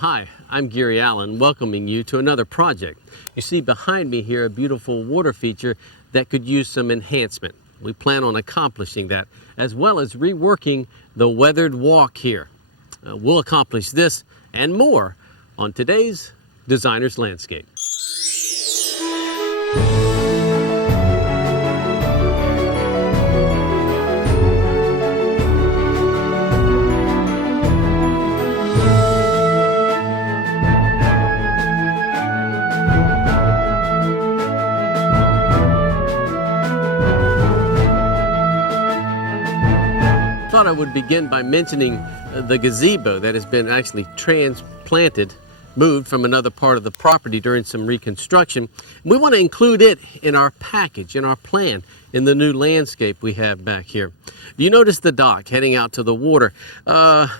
Hi, I'm Gary Allen, welcoming you to another project. You see behind me here a beautiful water feature that could use some enhancement. We plan on accomplishing that, as well as reworking the weathered walk here. We'll accomplish this and more on today's Designer's Landscape. I thought I would begin by mentioning the gazebo that has been actually transplanted, moved from another part of the property during some reconstruction. We want to include it in our package, in our plan, in the new landscape we have back here. You notice the dock heading out to the water. The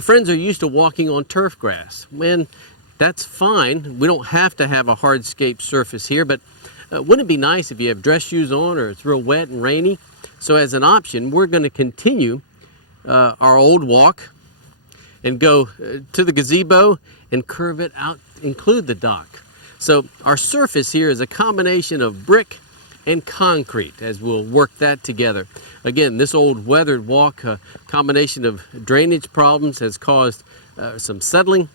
friends are used to walking on turf grass. Man, that's fine. We don't have to have a hardscape surface here, but wouldn't it be nice if you have dress shoes on or it's real wet and rainy? So as an option, we're going to continue our old walk and go to the gazebo and curve it out, include the dock. So our surface here is a combination of brick and concrete, as we'll work that together. Again, this old weathered walk, a combination of drainage problems, has caused some settling,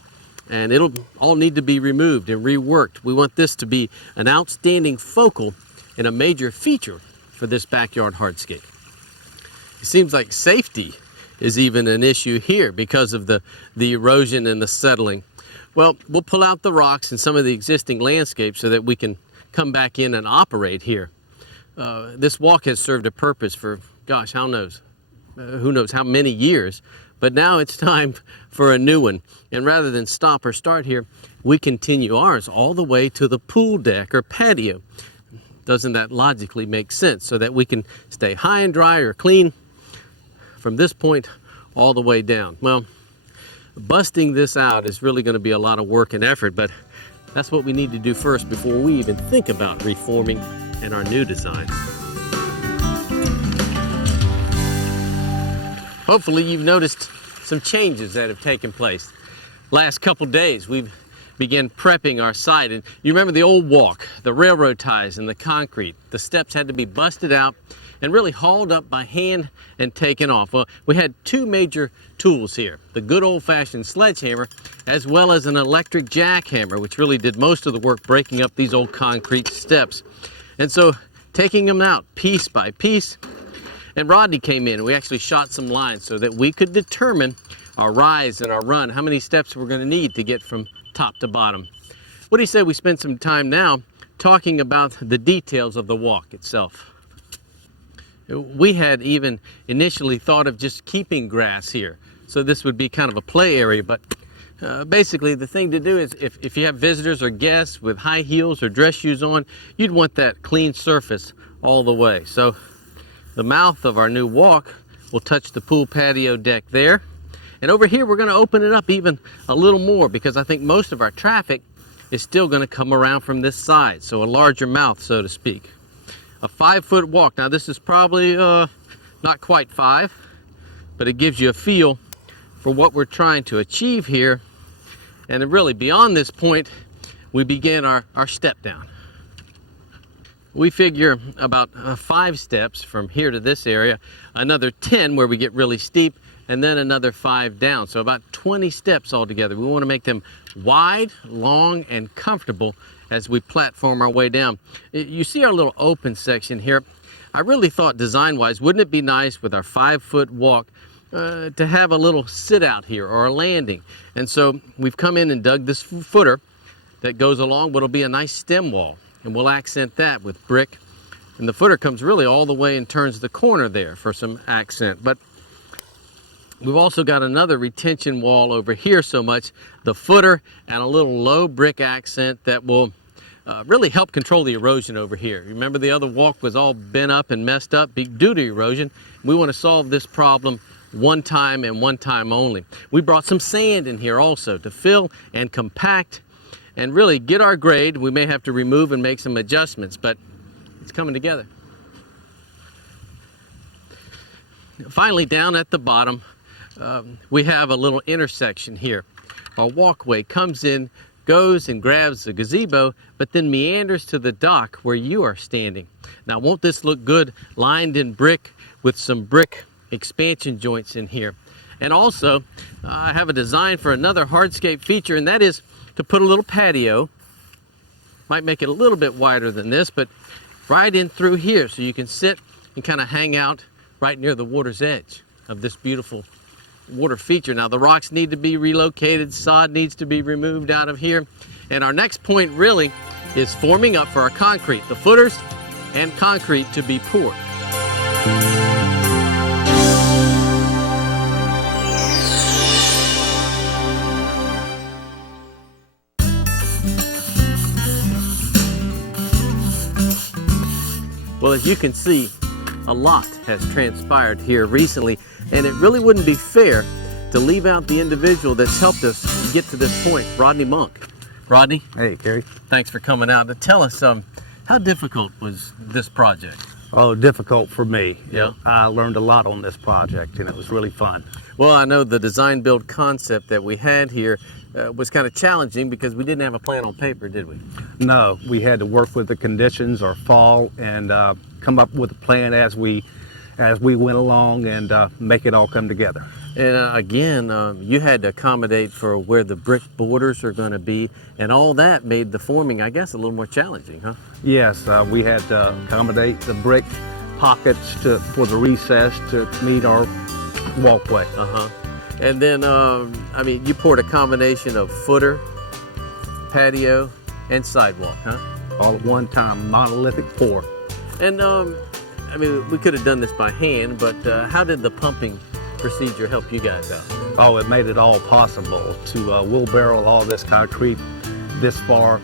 and it'll all need to be removed and reworked. We want this to be an outstanding focal and a major feature for this backyard hardscape. It seems like safety is even an issue here because of the erosion and the settling. Well, we'll pull out the rocks and some of the existing landscapes so that we can come back in and operate here. This walk has served a purpose for, gosh, who knows how many years, but now it's time for a new one. And rather than stop or start here, we continue ours all the way to the pool deck or patio. Doesn't that logically make sense, so that we can stay high and dry or clean from this point all the way down? Well, busting this out is really going to be a lot of work and effort, but that's what we need to do first before we even think about reforming in our new design. Hopefully you've noticed some changes that have taken place. Last couple days we've began prepping our site, and you remember the old walk, the railroad ties and the concrete. The steps had to be busted out and really hauled up by hand and taken off. Well, we had two major tools here, the good old-fashioned sledgehammer as well as an electric jackhammer, which really did most of the work breaking up these old concrete steps. And so taking them out piece by piece, and Rodney came in and we actually shot some lines so that we could determine our rise and our run, how many steps we're going to need to get from top to bottom. What do you say we spend some time now talking about the details of the walk itself? We had even initially thought of just keeping grass here, so this would be kind of a play area, but basically the thing to do is if you have visitors or guests with high heels or dress shoes on, you'd want that clean surface all the way. So the mouth of our new walk will touch the pool patio deck there. And over here, we're going to open it up even a little more because I think most of our traffic is still going to come around from this side. So a larger mouth, so to speak. A 5-foot walk. Now this is probably not quite 5, but it gives you a feel for what we're trying to achieve here. And then really beyond this point, we begin our step down. We figure about 5 steps from here to this area, another 10 where we get really steep, and then another 5 down. So about 20 steps altogether. We want to make them wide, long, and comfortable as we platform our way down. You see our little open section here. I really thought design-wise, wouldn't it be nice with our 5-foot walk to have a little sit out here or a landing? And so we've come in and dug this footer that goes along what'll be a nice stem wall, and we'll accent that with brick. And the footer comes really all the way and turns the corner there for some accent. But we've also got another retention wall over here, so much the footer and a little low brick accent that will really help control the erosion over here. Remember the other walk was all bent up and messed up due to erosion. We want to solve this problem one time and one time only. We brought some sand in here also to fill and compact and really get our grade. We may have to remove and make some adjustments, but it's coming together. Finally, down at the bottom, we have a little intersection here. our walkway comes in, goes and grabs the gazebo, but then meanders to the dock where you are standing. Now, won't this look good lined in brick with some brick expansion joints in here? And also, I have a design for another hardscape feature, and that is to put a little patio. Might make it a little bit wider than this, but right in through here so you can sit and kind of hang out right near the water's edge of this beautiful water feature. Now, the rocks need to be relocated, sod needs to be removed out of here, and our next point really is forming up for our concrete, the footers and concrete to be poured. Well, as you can see, a lot has transpired here recently, and it really wouldn't be fair to leave out the individual that's helped us get to this point, Rodney Monk. Rodney? Hey, Gary. Thanks for coming out to tell us how difficult was this project? Oh, difficult for me. Yeah. I learned a lot on this project, and it was really fun. Well, I know the design build concept that we had here was kind of challenging because we didn't have a plan on paper, did we? No, we had to work with the conditions or fall and come up with a plan as we went along and make it all come together. And again, you had to accommodate for where the brick borders are going to be, and all that made the forming, I guess, a little more challenging, huh? Yes, we had to accommodate the brick pockets for the recess to meet our walkway. Uh-huh. And then, I mean, you poured a combination of footer, patio, and sidewalk, huh? All at one time, monolithic pour. And, I mean, we could have done this by hand, but how did the pumping procedure help you guys out? Oh, it made it all possible. To wheelbarrow all this concrete this far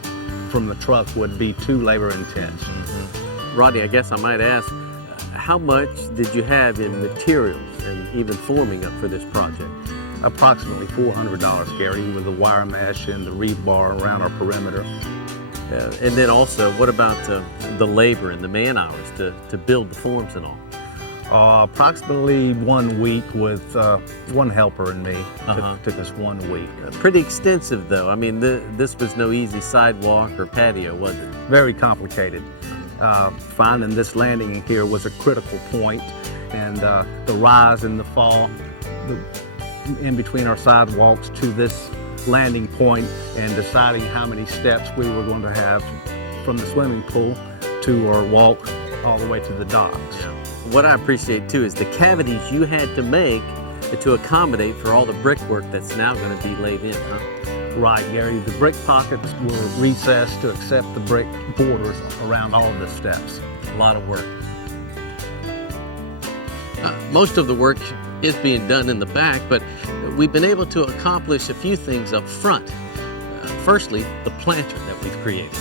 from the truck would be too labor intense. Mm-hmm. Rodney, I guess I might ask, how much did you have in materials and even forming up for this project? Approximately $400, Gary, with the wire mesh and the rebar around our perimeter. And then also, what about the labor and the man hours to build the forms and all? Approximately 1 week with one helper and me. Took us 1 week. Pretty extensive though. I mean, this was no easy sidewalk or patio, was it? Very complicated. Finding this landing here was a critical point, and the rise and the fall in between our sidewalks to this landing point, and deciding how many steps we were going to have from the swimming pool to our walk all the way to the docks. Yeah. What I appreciate too is the cavities you had to make to accommodate for all the brickwork that's now going to be laid in, huh? Right, Gary. The brick pockets were recessed to accept the brick borders around all of the steps. A lot of work. Most of the work is being done in the back, but we've been able to accomplish a few things up front. Firstly, the planter that we've created.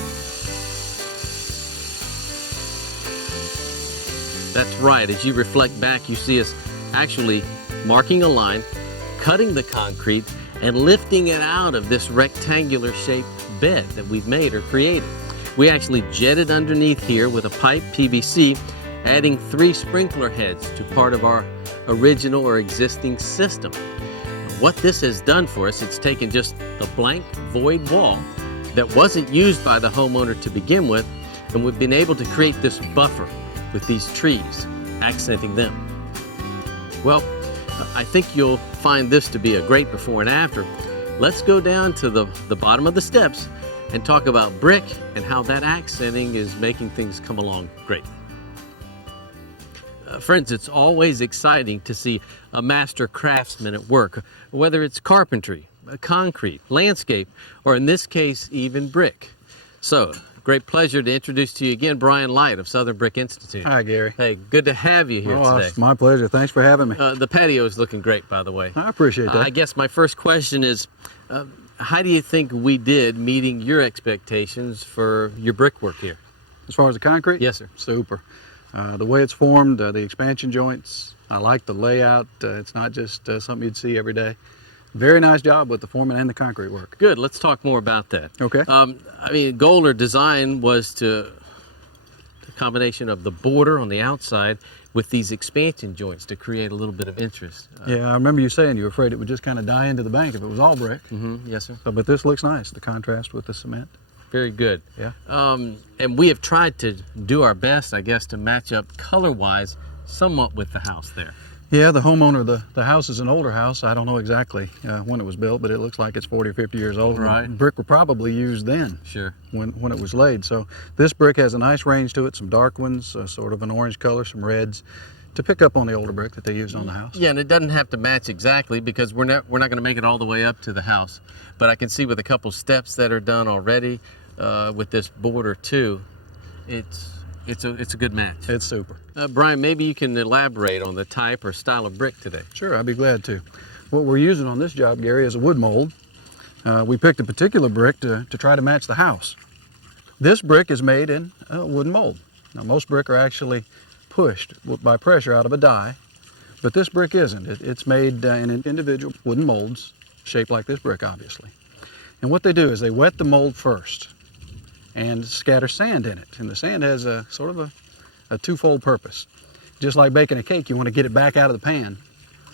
That's right. As you reflect back, you see us actually marking a line, cutting the concrete, and lifting it out of this rectangular shaped bed that we've made or created. We actually jetted underneath here with a pipe PVC, adding 3 sprinkler heads to part of our original or existing system. What this has done for us, it's taken just a blank void wall that wasn't used by the homeowner to begin with, and we've been able to create this buffer with these trees, accenting them. Well, I think you'll find this to be a great before and after. Let's go down to the bottom of the steps and talk about brick and how that accenting is making things come along great. Friends, it's always exciting to see a master craftsman at work, whether it's carpentry, concrete, landscape, or in this case, even brick. So, great pleasure to introduce to you again Brian Light of Southern Brick Institute. Hi, Gary. Hey, good to have you here today. It's my pleasure. Thanks for having me. The patio is looking great, by the way. I appreciate that. I guess my first question is, how do you think we did meeting your expectations for your brickwork here? As far as the concrete? Yes, sir. Super. The way it's formed, the expansion joints, I like the layout. It's not just something you'd see every day. Very nice job with the forming and the concrete work. Good. Let's talk more about that. Okay. I mean, goal or design was a combination of the border on the outside with these expansion joints to create a little bit of interest. Yeah, I remember you saying you were afraid it would just kind of die into the bank if it was all brick. Yes, sir. But this looks nice, the contrast with the cement. Very good. Yeah. And we have tried to do our best, I guess, to match up color-wise somewhat with the house there. Yeah, the homeowner, the house is an older house. I don't know exactly when it was built, but it looks like it's 40 or 50 years old. Right. Brick were probably used then. Sure. When it was laid. So this brick has a nice range to it, some dark ones, sort of an orange color, some reds, to pick up on the older brick that they used on the house. Yeah, and it doesn't have to match exactly because we're not going to make it all the way up to the house. But I can see with a couple steps that are done already with this border too, it's a good match. It's super. Brian, maybe you can elaborate on the type or style of brick today. Sure, I'd be glad to. What we're using on this job, Gary, is a wood mold. We picked a particular brick to try to match the house. This brick is made in a wooden mold. Now, most brick are actually pushed by pressure out of a die, but this brick isn't. It's made in individual wooden molds, shaped like this brick, obviously. And what they do is they wet the mold first and scatter sand in it. And the sand has a sort of a twofold purpose. Just like baking a cake, you want to get it back out of the pan.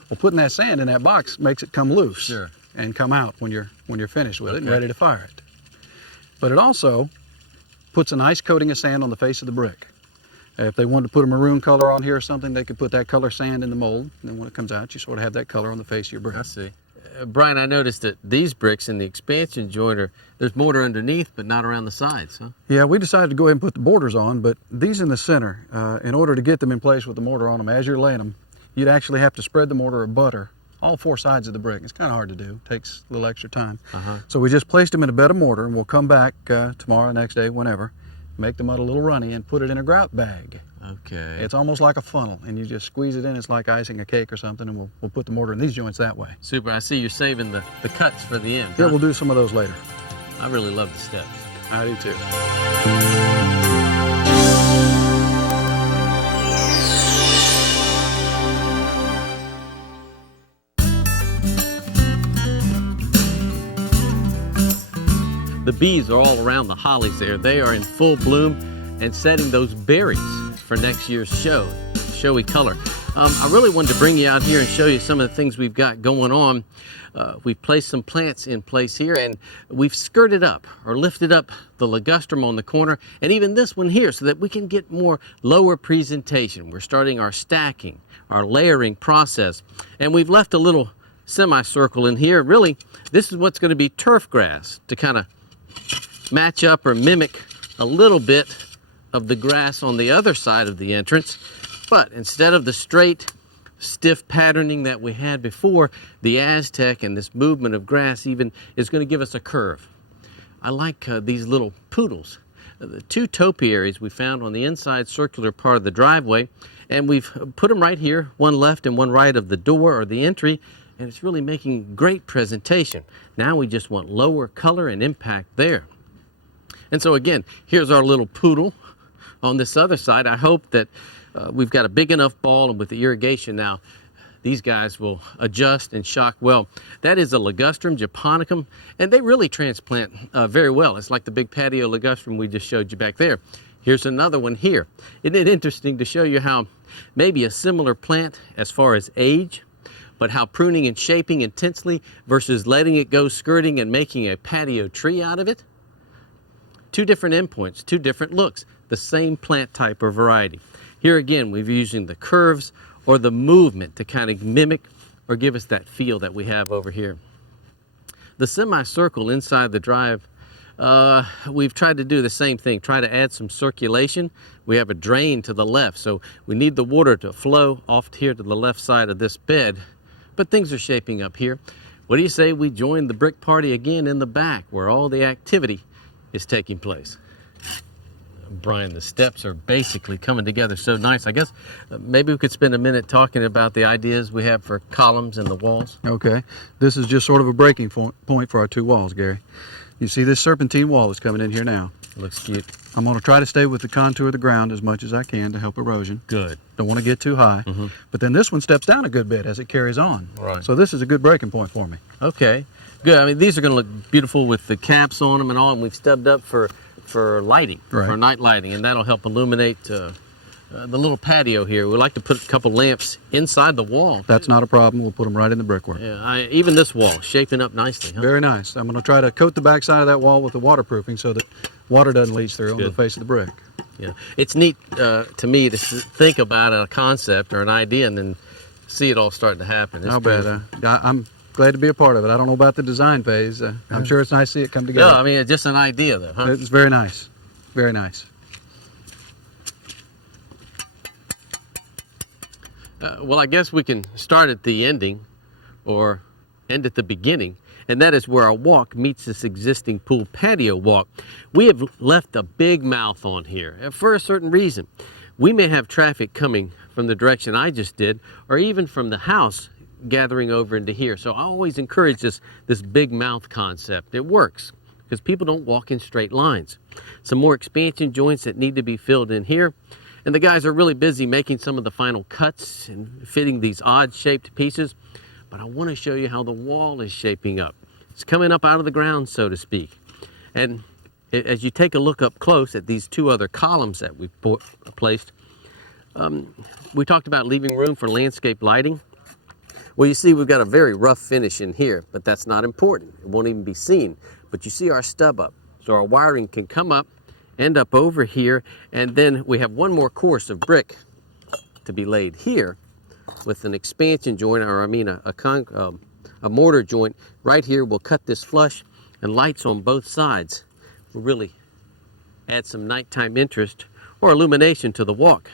Well, putting that sand in that box makes it come loose. Sure. And come out when you're finished with it and Okay. ready to fire it. But it also puts a nice coating of sand on the face of the brick. If they wanted to put a maroon color on here or something, they could put that color sand in the mold, and then when it comes out, you sort of have that color on the face of your brick. I see. Brian, I noticed that these bricks in the expansion joint there's mortar underneath, but not around the sides, huh? Yeah, we decided to go ahead and put the borders on, but these in the center, in order to get them in place with the mortar on them, as you're laying them, you'd actually have to spread the mortar of butter all four sides of the brick. It's kind of hard to do. It takes a little extra time. So we just placed them in a bed of mortar, and we'll come back tomorrow, next day, whenever, make the mud a little runny, and put it in a grout bag. Okay. It's almost like a funnel, and you just squeeze it in. It's like icing a cake or something, and we'll put the mortar in these joints that way. Super. I see you're saving the cuts for the end. Yeah, huh? we'll do some of those later. I really love the steps. I do too. The bees are all around the hollies there. They are in full bloom and setting those berries for next year's showy color. I really wanted to bring you out here and show you some of the things we've got going on. We've placed some plants in place here, and we've skirted up or lifted up the ligustrum on the corner, and even this one here, so that we can get more lower presentation. We're starting our stacking, our layering process, and we've left a little semicircle in here. Really, this is what's going to be turf grass to kind of match up or mimic a little bit of the grass on the other side of the entrance. But instead of the straight, stiff patterning that we had before, the Aztec and this movement of grass even is going to give us a curve. I like these little poodles. The two topiaries we found on the inside circular part of the driveway, and we've put them right here, one left and one right of the door or the entry, and it's really making great presentation. Now we just want lower color and impact there. And so again, here's our little poodle on this other side. I hope that we've got a big enough ball, and with the irrigation now, these guys will adjust and shock well. That is a ligustrum japonicum, and they really transplant very well. It's like the big patio ligustrum we just showed you back there. Here's another one here. Isn't it interesting to show you how maybe a similar plant as far as age, but how pruning and shaping intensely versus letting it go skirting and making a patio tree out of it? Two different endpoints, two different looks, the same plant type or variety. Here again, we're using the curves or the movement to kind of mimic or give us that feel that we have over here. The semicircle inside the drive, we've tried to do the same thing, try to add some circulation. We have a drain to the left, so we need the water to flow off here to the left side of this bed, but things are shaping up here. What do you say we join the brick party again in the back where all the activity is taking place? Brian, the steps are basically coming together so nice. I guess maybe we could spend a minute talking about the ideas we have for columns and the walls. Okay. This is just sort of a breaking point for our two walls, Gary. You see this serpentine wall is coming in here now. Looks cute. I'm going to try to stay with the contour of the ground as much as I can to help erosion. Good. Don't want to get too high. But then this one steps down a good bit as it carries on. Right. So this is a good breaking point for me. Okay, good. I mean, these are going to look beautiful with the caps on them and all, and we've stubbed up for lighting, Right. for night lighting, and that'll help illuminate the little patio here. We'd like to put a couple lamps inside the wall. That's not a problem. We'll put them right in the brickwork. Yeah, even this wall shaping up nicely, huh? Very nice. I'm going to try to coat the back side of that wall with the waterproofing so that water doesn't leach through on the face of the brick. Yeah, it's neat to me to think about a concept or an idea and then see it all starting to happen. I'll bet. I'm glad to be a part of it. I don't know about the design phase. I'm sure it's nice to see it come together. Yeah, I mean, it's just an idea, though, huh? It's very nice. Very nice. Well, I guess we can start at the ending or end at the beginning, and that is where our walk meets this existing pool patio walk. We have left a big mouth on here for a certain reason. We may have traffic coming from the direction I just did, or even from the house gathering over into here. So I always encourage this big mouth concept. It works because people don't walk in straight lines. Some more expansion joints that need to be filled in here. And the guys are really busy making some of the final cuts and fitting these odd shaped pieces. But I want to show you how the wall is shaping up. It's coming up out of the ground, so to speak. And as you take a look up close at these two other columns that we've placed, we talked about leaving room for landscape lighting. Well, you see we've got a very rough finish in here, but that's not important. It won't even be seen. But you see our stub up. So our wiring can come up, end up over here, and then we have one more course of brick to be laid here with an expansion joint, or I mean a mortar joint right here. We'll cut this flush, and lights on both sides will really add some nighttime interest or illumination to the walk.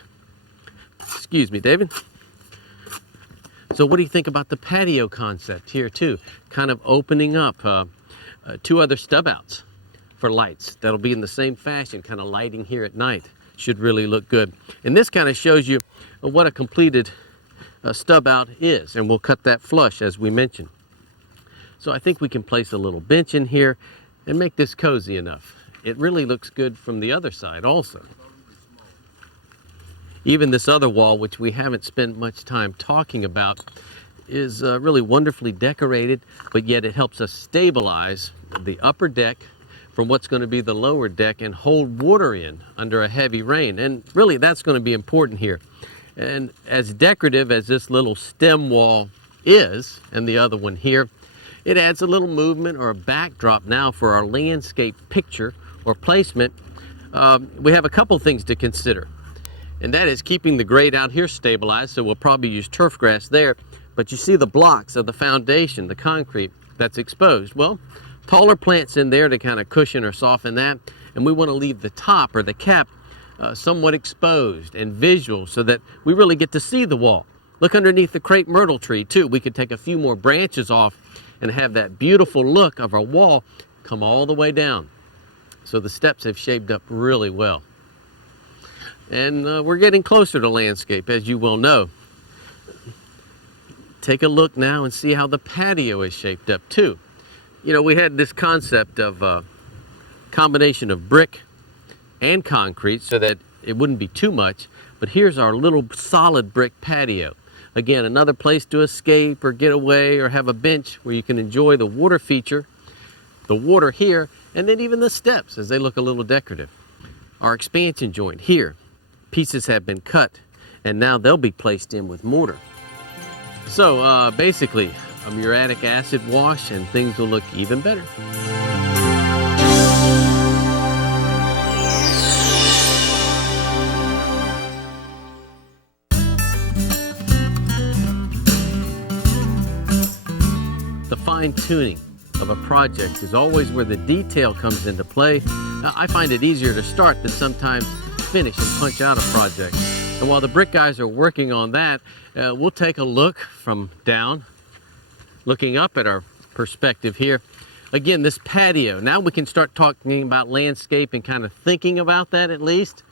Excuse me, David. So what do you think about the patio concept here too? Kind of opening up two other stub outs for lights that'll be in the same fashion, kind of lighting here at night. Should really look good. And this kind of shows you what a completed stub out is, and we'll cut that flush as we mentioned. So I think we can place a little bench in here and make this cozy enough. It really looks good from the other side also. Even this other wall, which we haven't spent much time talking about, is really wonderfully decorated, but yet it helps us stabilize the upper deck from what's going to be the lower deck and hold water in under a heavy rain. And really that's going to be important here. And as decorative as this little stem wall is, and the other one here, it adds a little movement or a backdrop now for our landscape picture or placement. We have a couple things to consider, and that is keeping the grade out here stabilized, so we'll probably use turf grass there. But you see the blocks of the foundation, the concrete that's exposed. Well, taller plants in there to kind of cushion or soften that, and we want to leave the top or the cap somewhat exposed and visual so that we really get to see the wall. Look underneath the crepe myrtle tree too. We could take a few more branches off and have that beautiful look of our wall come all the way down. So the steps have shaped up really well. And we're getting closer to landscape, as you well know. Take a look now and see how the patio is shaped up too. You know, we had this concept of a combination of brick and concrete so that it wouldn't be too much, but here's our little solid brick patio. Again, another place to escape or get away or have a bench where you can enjoy the water feature, the water here, and then even the steps as they look a little decorative. Our expansion joint here, pieces have been cut and now they'll be placed in with mortar. So basically, a muriatic acid wash and things will look even better. The fine-tuning of a project is always where the detail comes into play. I find it easier to start than sometimes finish and punch out a project. And while the brick guys are working on that, we'll take a look from down, looking up at our perspective here. Again, this patio, now we can start talking about landscape and kind of thinking about that at least.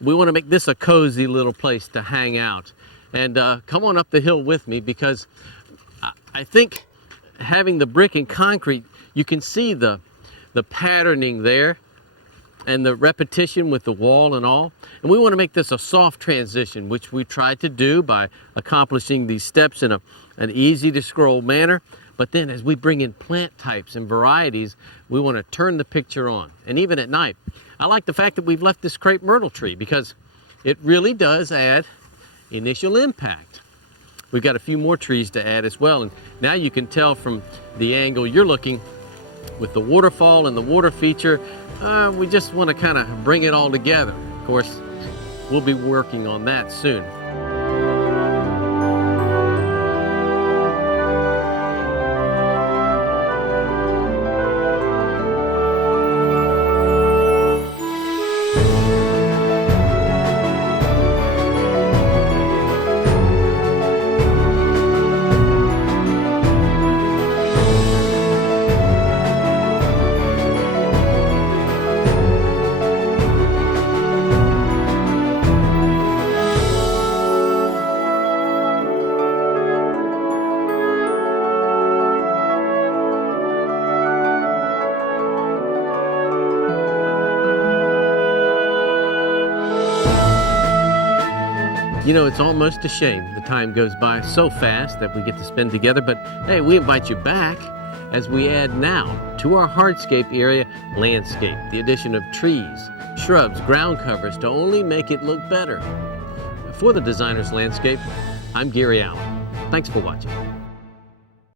We want to make this a cozy little place to hang out. And come on up the hill with me, because I think having the brick and concrete, you can see the patterning there and the repetition with the wall and all. And we want to make this a soft transition, which we tried to do by accomplishing these steps in an easy to scroll manner. But then as we bring in plant types and varieties, we want to turn the picture on. And even at night, I like the fact that we've left this crepe myrtle tree, because it really does add initial impact. We've got a few more trees to add as well, and now you can tell from the angle you're looking with the waterfall and the water feature, we just want to kind of bring it all together. Of course, we'll be working on that soon. You know, it's almost a shame the time goes by so fast that we get to spend together, but hey, we invite you back as we add now to our hardscape area landscape, the addition of trees, shrubs, ground covers to only make it look better. For the Designer's Landscape, I'm Gary Allen. Thanks for watching.